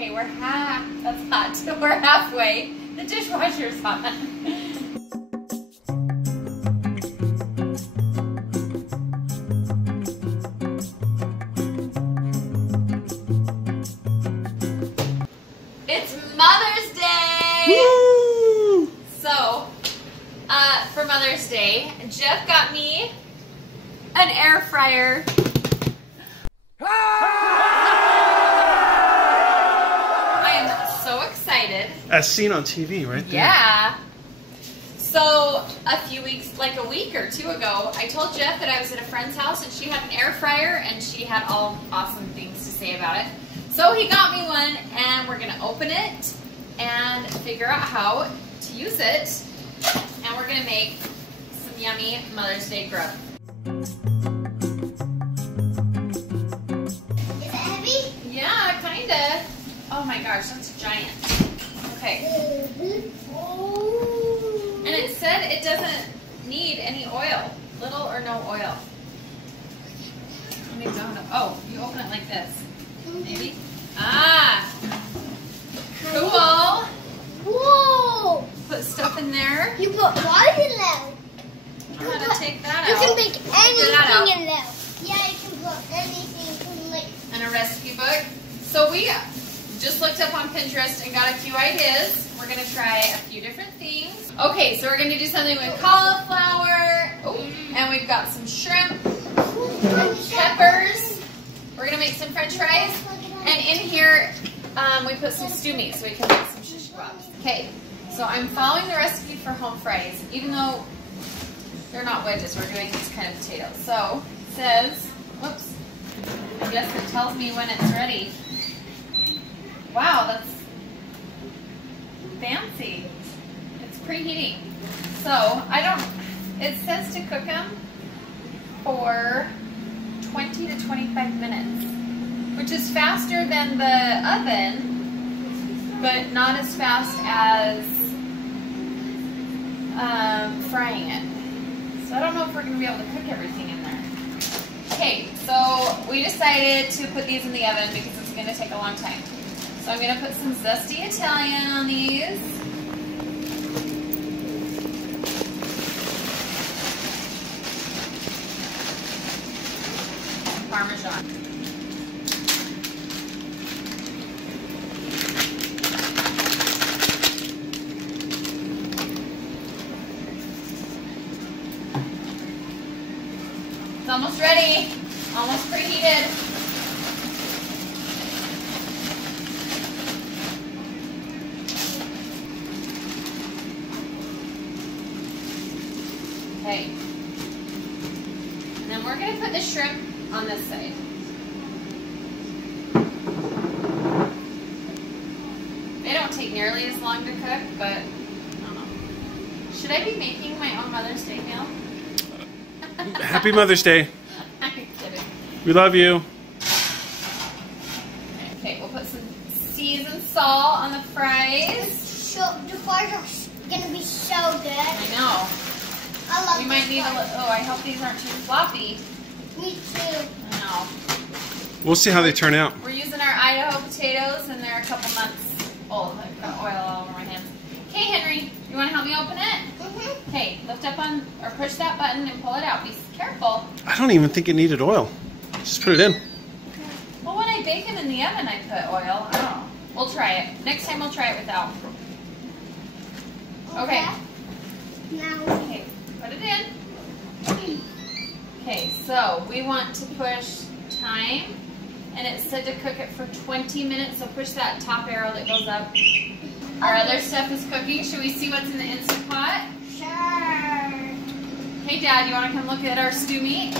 Okay, that's hot. We're halfway. The dishwasher's on. It's Mother's Day! Woo! So, for Mother's Day, Jeff got me an air fryer. I am so excited. As seen on TV, right there. Yeah. So, a few weeks, like a week or two ago, I told Jeff that I was at a friend's house and she had an air fryer and she had all awesome things to say about it. So he got me one and we're going to open it and figure out how to use it. And we're going to make some yummy Mother's Day grub. Is it heavy? Yeah, kind of. Oh my gosh, that's giant. Okay. And it said it doesn't need any oil. Little or no oil. Let me go. Oh, you open it like this. Maybe. Ah! Cool! Whoa! Put stuff in there. You put what in there? I'm gonna take that You out. can make anything in there. Figure Yeah, you can put anything in like. And a recipe book. So we just looked up on Pinterest and got a few ideas. We're gonna try a few different things. Okay, so we're gonna do something with cauliflower. Oh, and we've got some shrimp, peppers. We're gonna make some French fries. And in here, we put some stew meat so we can make some shish kebabs. Okay, so I'm following the recipe for home fries, even though they're not wedges. We're doing these kind of potatoes. So it says, whoops, I guess it tells me when it's ready. Wow, that's fancy. It's preheating. So it says to cook them for 20 to 25 minutes, which is faster than the oven, but not as fast as frying it. So I don't know if we're going to be able to cook everything in there. Okay, so we decided to put these in the oven because it's going to take a long time. So I'm going to put some zesty Italian on these. Parmesan. It's almost ready. Almost preheated. Okay. And then we're going to put the shrimp on this side. They don't take nearly as long to cook, but I don't know. Should I be making my own Mother's Day meal? Happy Mother's Day. I'm kidding. We love you. Okay, we'll put some seasoned salt on the fries. So the fries are gonna be so good. I know. I love. We might need a little. Oh, I hope these aren't too floppy. Me too. I know. We'll see how they turn out. We're using our Idaho potatoes, and they're a couple months old. I've got oil all over my hands. Okay, Henry, you want to help me open it? Mm-hmm. Okay, lift up on, or push that button and pull it out. Be careful. I don't even think it needed oil. Just put it in. Well, when I bake them in the oven, I put oil. I don't know. We'll try it. Next time we'll try it without. Okay. Now. Okay, put it in. Okay, so we want to push time, and it said to cook it for 20 minutes, so push that top arrow that goes up. Our other stuff is cooking. Should we see what's in the Instant Pot? Sure. Hey, Dad, you want to come look at our stew meat?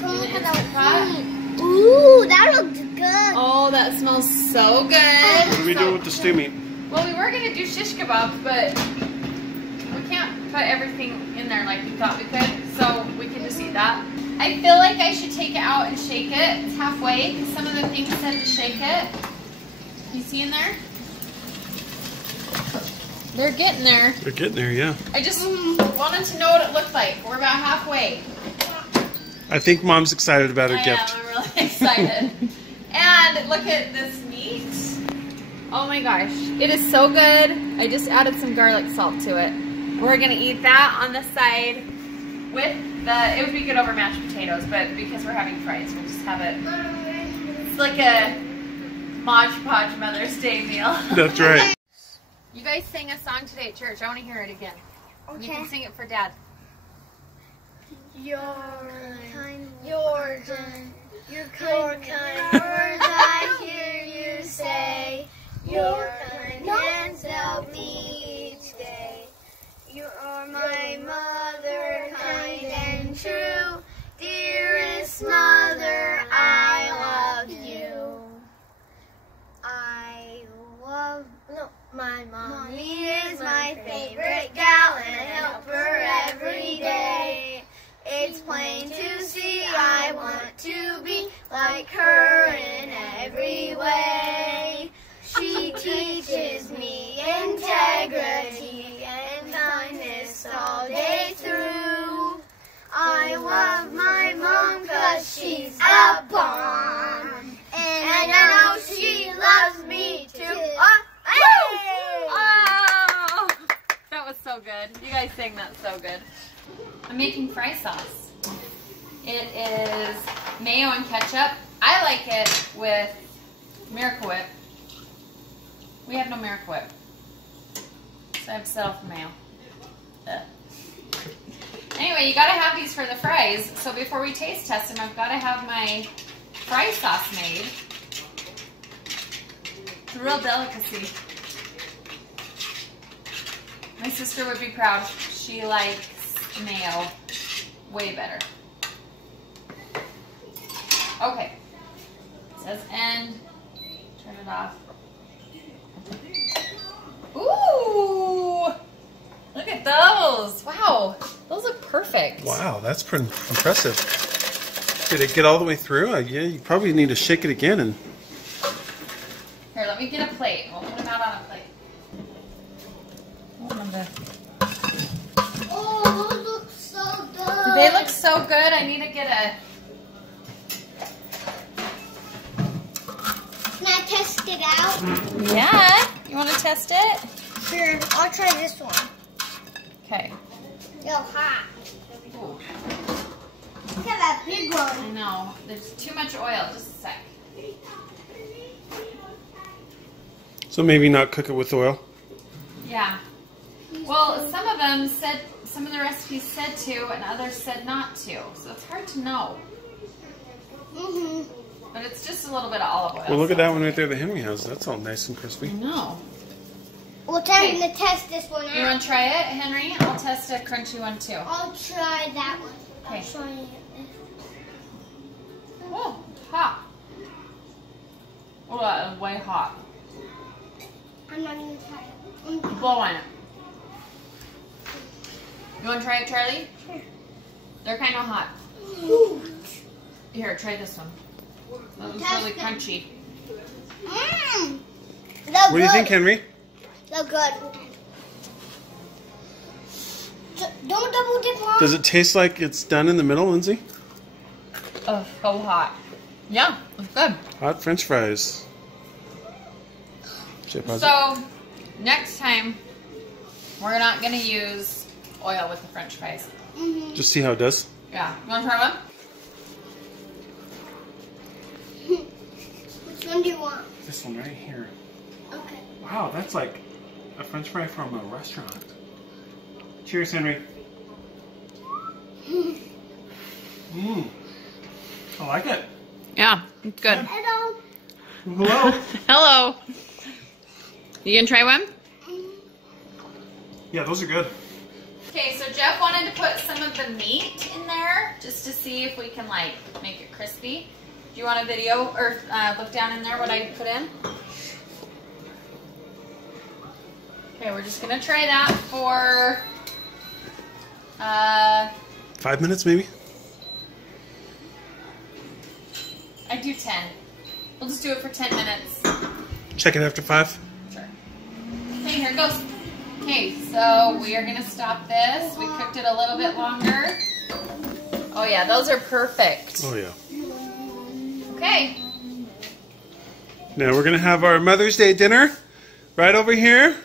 Come look at Instant Pot? that. Ooh, that looks good. Oh, that smells so good. What do we do with the stew meat? Well, we were going to do shish kebabs, but we can't put everything in there like we thought we could, so we can just eat that. I feel like I should take it out and shake it. It's halfway, because some of the things said to shake it. You see in there? They're getting there. They're getting there, yeah. I just wanted to know what it looked like. We're about halfway. I think Mom's excited about her gift. I'm really excited. And look at this meat. eat. Oh my gosh, it is so good. I just added some garlic salt to it. We're gonna eat that on the side with it would be good over mashed potatoes, but because we're having fries, we'll just have it. It's like a Mod Podge Mother's Day meal. That's right. You guys sang a song today at church. I want to hear it again. Okay. You can sing it for Dad. Your kind words I hear you say. Your kind hands help me each day. You are my mother, kind and true. Dearest mother, I love you. My mommy is my favorite gal, and I help her every day. It's plain to see I want to be like her in every way. She teaches me integrity and kindness all day through. I love my mom 'cause she's a bomb, and I know she loves me too. Oh, that was so good. You guys sang that so good. I'm making fry sauce. It is mayo and ketchup. I like it with Miracle Whip. We have no Miracle Whip, so I have to settle for mayo. Anyway, you gotta have these for the fries. So before we taste test them, I've gotta have my fry sauce made. It's a real delicacy. My sister would be proud. She likes mayo way better. Okay. It says end. Turn it off. Ooh! Look at those. Wow. Those look perfect. Wow, that's pretty impressive. Did it get all the way through? Yeah, you probably need to shake it again. And Here, let me get a plate. We'll put them out on a plate. Oh, those look so good. They look so good. I need to get a... Can I test it out? Yeah. You want to test it? Sure. I'll try this one. Okay. Yo, hot. Ooh, Look at that big I one. know. There's too much oil. Just a sec. so maybe not cook it with oil. Yeah. Well, some of them said, some of the recipes said to, and others said not to. So it's hard to know. But it's just a little bit of olive oil. Well, look at that one right there, the Henry has. That's all nice and I crispy. know. Well, time to test this one out. You want to try it, Henry? I'll test a crunchy one too. I'll try that one. Okay. I'll try it. Oh, hot. Oh, that is way hot. I'm not going to try it. Blow on it. You want to try it, Charlie? Sure. They're kind of hot. Ooh. Here, try this one. That was Test really it. crunchy. Mmm. What do you think, Henry? They're good. Don't double dip on. Does it taste like it's done in the middle, Lindsay? Oh, so hot. Yeah, it's good. Hot French fries. Should I pause it? So, next time, we're not going to use oil with the French fries. Just see how it does. Yeah. You want to try one? Which one do you want? This one right here. Okay. Wow, that's like a French fry from a restaurant. Cheers, Henry. Mmm. I like it. Yeah, it's good. Hello. Hello. Hello. You gonna try one? Yeah, those are good. Okay, so Jeff wanted to put some of the meat in there just to see if we can like make it crispy. Do you want a video or look down in there what I put in? Okay, we're just gonna try that for 5 minutes, maybe? I do 10. We'll just do it for 10 minutes. Check it after 5. Sure. Okay, here it goes. Okay, so we are gonna stop this. We cooked it a little bit longer. Oh yeah, those are perfect. Oh, yeah. Okay. Now we're going to have our Mother's Day dinner right over here.